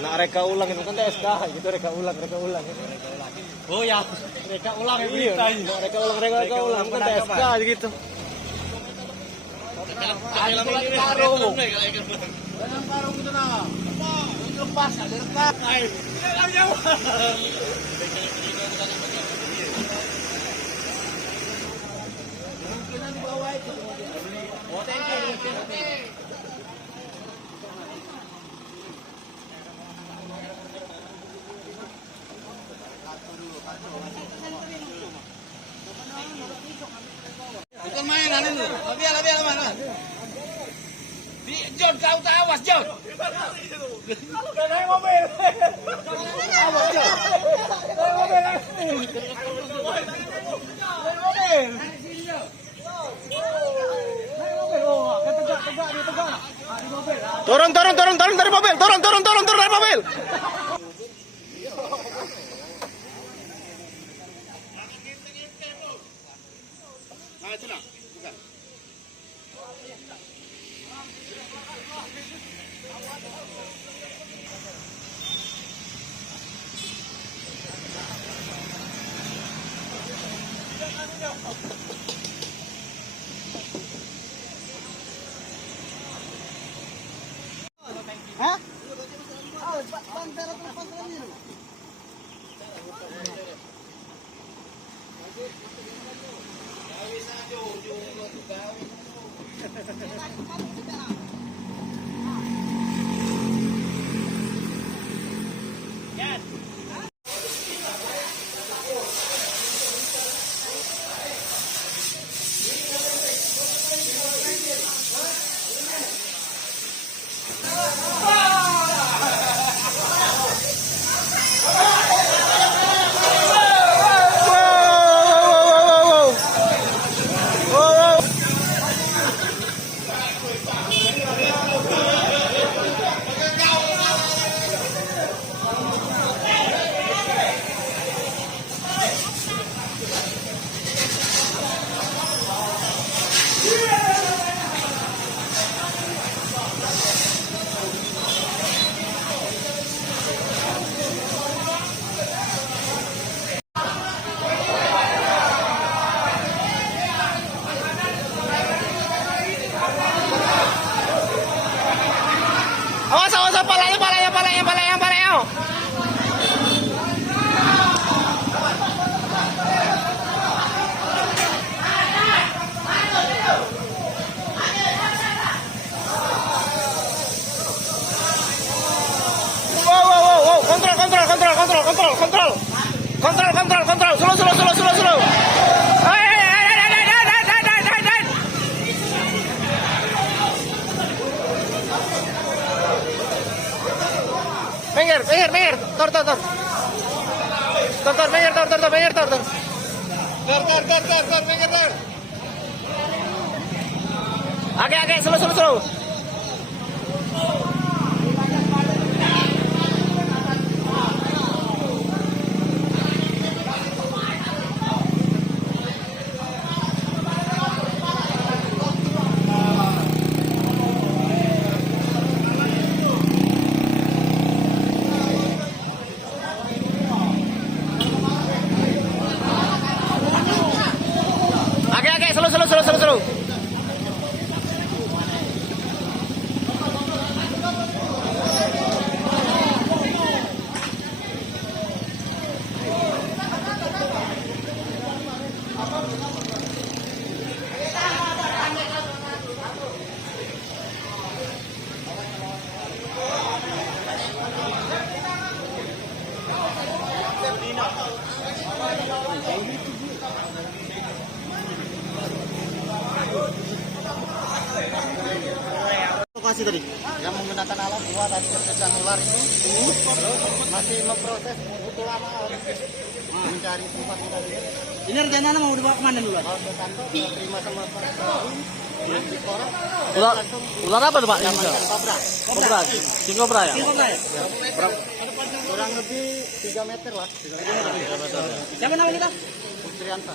Nak reka ulang itu kan TSK gitu, reka ulang. Oh ya, reka ulang Iya, reka ulang kan TSK gitu. Jangan karung gitu nah. Lepas, ada lepas. Bukan mainan ini. Lebih mana? John, kau tak awas, John. Naik mobil. Awas, John. Turun dari mobil. Turun dari mobil. Nah, itu nah. Bukan. Hah? Awas, palanya. Wow. Kontrol. Slow. Minggir. Tor. Minggir, tor. Minggir, tor. Agak, slow. Agak, slow. Lokasi tadi yang menggunakan alat dua tadi terkesan ular itu masih memproses, butuh lama mencari tempatnya tadi. Ini rencananya mau dibawa kemana dulu? Mau ke kantor, terima sama Pak di Koran. Ular apa tuh Pak? Kobra. King Cobra ya? Kurang lebih 3 meter lah. Siapa nama kita? Pustrianta.